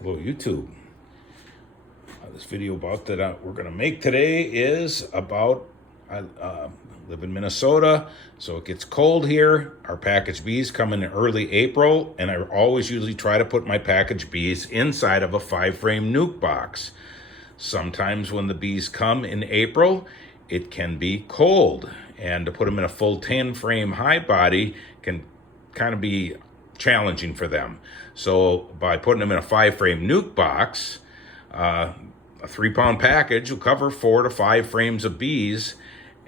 Hello YouTube. This video about that we're going to make today is about I live in Minnesota, so it gets cold here. Our package bees come in early April, and I always usually try to put my package bees inside of a 5-frame nuke box. Sometimes when the bees come in April, it can be cold, and to put them in a full 10-frame hive body can kind of be challenging for them. So by putting them in a 5-frame nuke box, a 3-pound package will cover 4 to 5 frames of bees.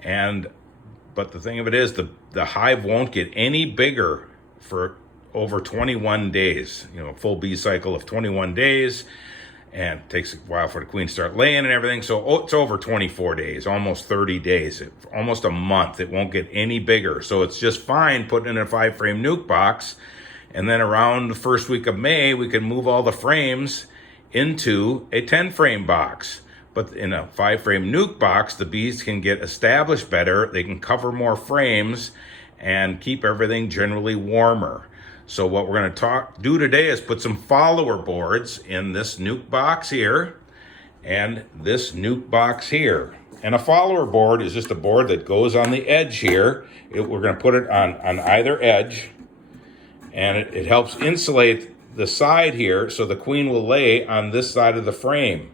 But the thing of it is, the hive won't get any bigger for over 21 days. You know, a full bee cycle of 21 days, and it takes a while for the queen to start laying and everything. So it's over 24 days, almost 30 days, almost a month. It won't get any bigger. So it's just fine putting it in a 5-frame nuke box. And then around the first week of May, we can move all the frames into a 10-frame box. But in a 5-frame nuke box, the bees can get established better. They can cover more frames and keep everything generally warmer. So what we're going to do today is put some follower boards in this nuke box here and this nuke box here. And a follower board is just a board that goes on the edge here. We're going to put it on either edge. And it helps insulate the side here, so the queen will lay on this side of the frame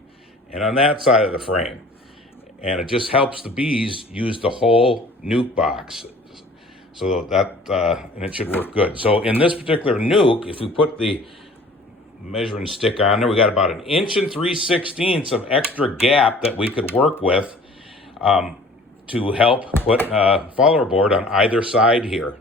and on that side of the frame. And it just helps the bees use the whole nuke box. So and it should work good. So in this particular nuke, if we put the measuring stick on there, we got about 1 3/16 of extra gap that we could work with to help put a follower board on either side here.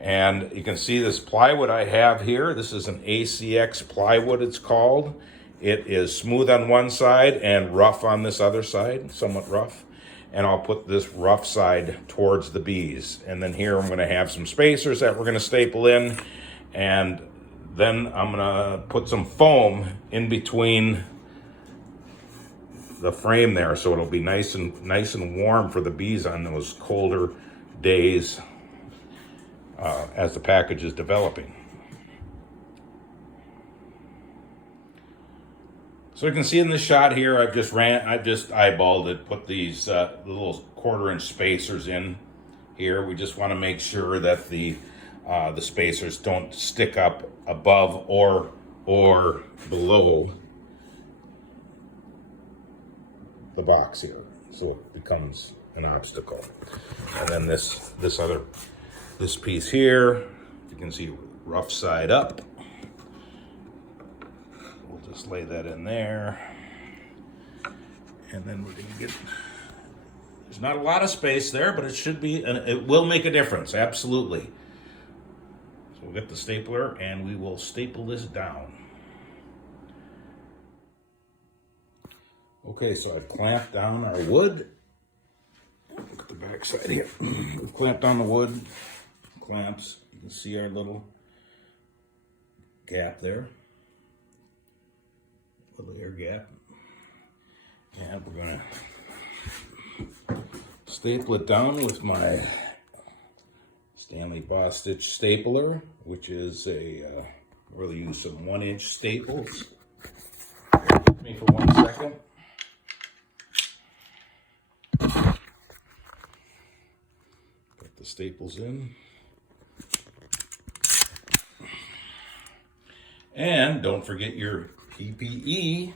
And you can see this plywood I have here. This is an ACX plywood, it's called. It is smooth on one side and rough on this other side, somewhat rough. And I'll put this rough side towards the bees. And then here I'm going to have some spacers that we're going to staple in. And then I'm going to put some foam in between the frame there, so it'll be nice and warm for the bees on those colder days. As the package is developing. So you can see in this shot here, I've just eyeballed it, put these little 1/4-inch spacers in here. We just want to make sure that the spacers don't stick up above or below the box here, so it becomes an obstacle. And then this piece here, you can see rough side up. We'll just lay that in there. And then we're gonna there's not a lot of space there, but it should be, and it will make a difference, absolutely. So we'll get the stapler and we will staple this down. Okay, so I've clamped down our wood. Look at the back side here. We've clamped down the wood. Clamps. You can see our little gap there, little air gap, and we're going to staple it down with my Stanley Boss Stitch stapler, which is really use some 1-inch staples. Bear with me for 1 second. Put the staples in. And don't forget your PPE.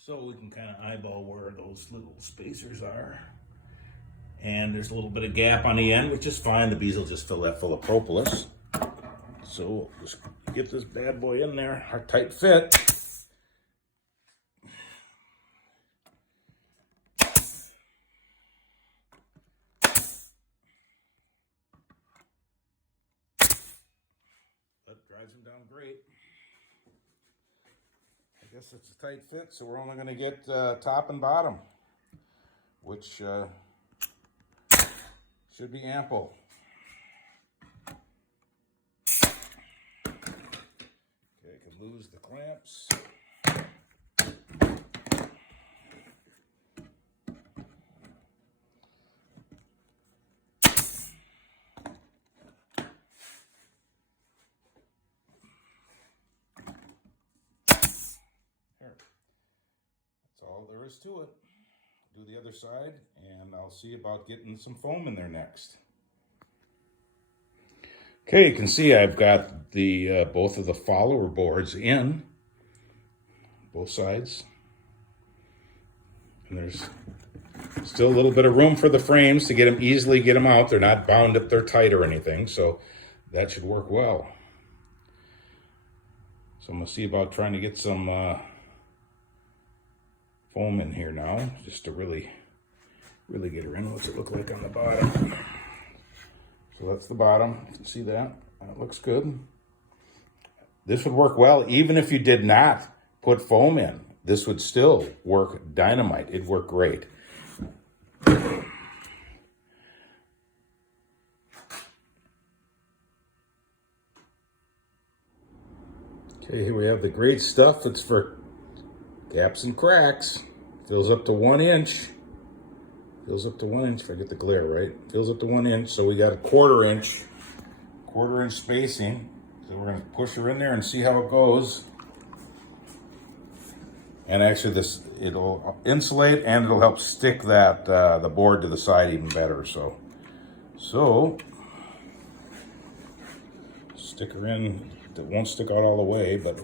So we can kind of eyeball where those little spacers are. And there's a little bit of gap on the end, which is fine. The bees will just fill that full of propolis. So we'll just get this bad boy in there, a tight fit. That drives them down great. I guess it's a tight fit, so we're only going to get top and bottom, which should be ample. Okay, I can lose the clamps. is to it. Do the other side, and I'll see about getting some foam in there next. Okay, you can see I've got the both of the follower boards in, both sides. And there's still a little bit of room for the frames to easily get them out. They're not bound up, they're tight or anything, so that should work well. So I'm gonna see about trying to get some foam in here now, just to really get her in. What's it look like on the bottom? So that's the bottom, you can see that, and it looks good. This would work well even if you did not put foam in. This would still work dynamite. It'd work great. Okay, here we have the great stuff. It's for gaps and cracks. Fills up to 1 inch. Fills up to 1 inch, if I get the glare right. Fills up to 1 inch, so we got a quarter inch spacing. So we're gonna push her in there and see how it goes. And actually it'll insulate and it'll help stick that, the board to the side even better, so stick her in. It won't stick out all the way, but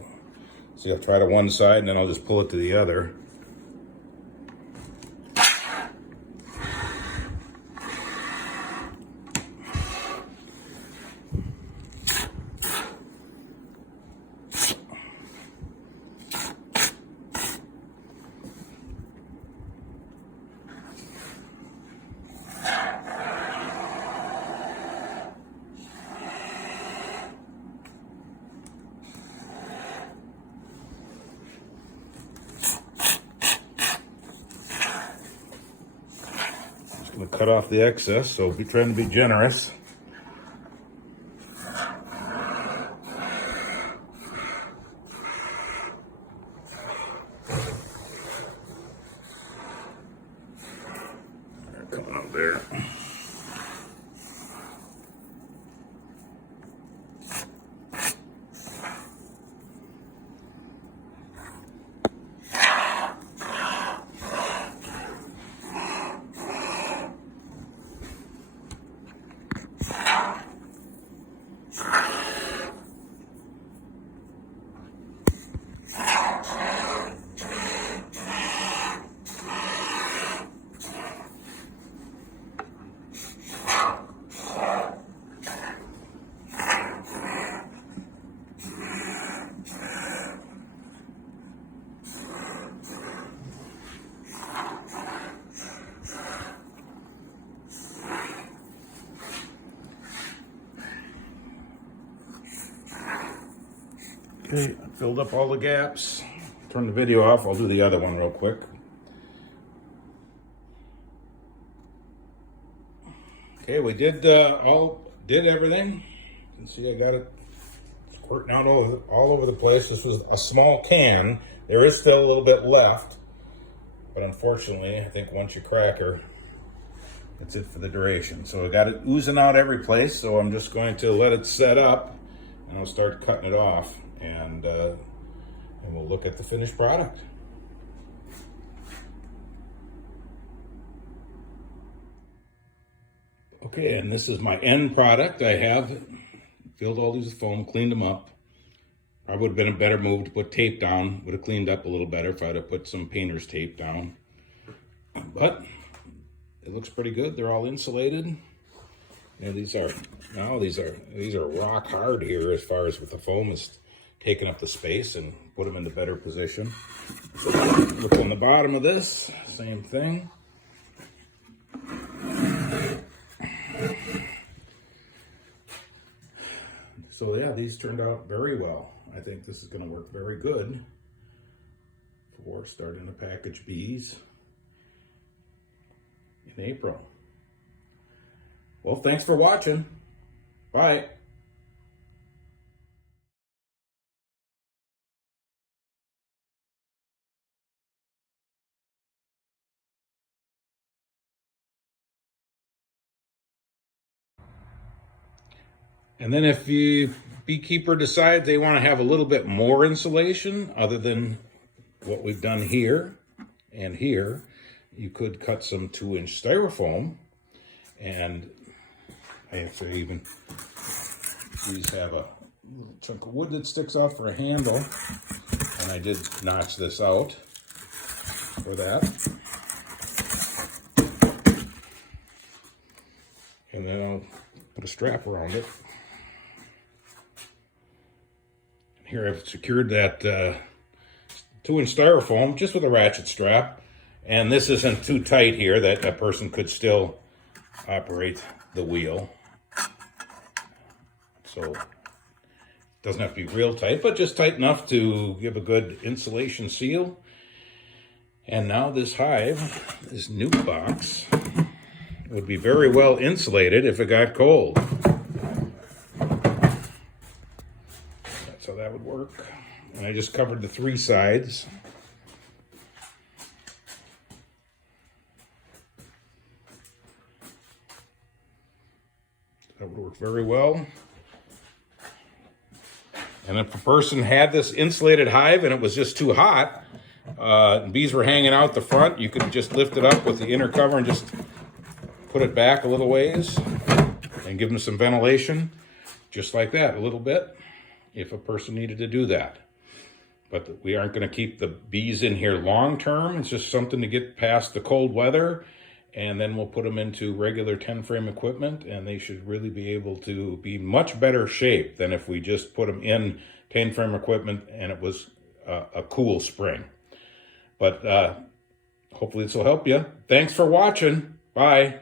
see, I'll try to one side and then I'll just pull it to the other. Gonna cut off the excess, so be trying to be generous. They're coming up there. Okay, I filled up all the gaps. Turn the video off. I'll do the other one real quick. Okay, we did everything. You can see I got it squirting out all over the place. This was a small can. There is still a little bit left, but unfortunately, I think once you crack her, that's it for the duration. So I got it oozing out every place, so I'm just going to let it set up, and I'll start cutting it off, and we'll look at the finished product. Okay, and this is my end product. I have filled all these with foam, cleaned them up. I would have been a better move to put tape down. Would have cleaned up a little better if I'd have put some painter's tape down. But it looks pretty good. They're all insulated. Yeah, these are rock hard here as far as with the foam is taking up the space and put them in the better position. So look on the bottom of this, same thing. So yeah, these turned out very well. I think this is going to work very good for starting to package bees in April. Well, thanks for watching. Bye. And then if the beekeeper decides they want to have a little bit more insulation other than what we've done here And here you could cut some 2-inch styrofoam, and I have to even, these have a little chunk of wood that sticks off for a handle, and I did notch this out for that. And then I'll put a strap around it. Here I've secured that 2-inch styrofoam just with a ratchet strap. And this isn't too tight here that a person could still operate the wheel. So it doesn't have to be real tight, but just tight enough to give a good insulation seal. And now this hive, this nuke box, would be very well insulated if it got cold. That's how that would work. And I just covered the 3 sides. That would work very well. And if a person had this insulated hive and it was just too hot, and bees were hanging out the front, you could just lift it up with the inner cover and just put it back a little ways and give them some ventilation, just like that, a little bit, if a person needed to do that. But we aren't going to keep the bees in here long term. It's just something to get past the cold weather, and then we'll put them into regular 10-frame equipment, and they should really be able to be much better shape than if we just put them in 10-frame equipment and it was a cool spring. But hopefully this will help you. Thanks for watching. Bye.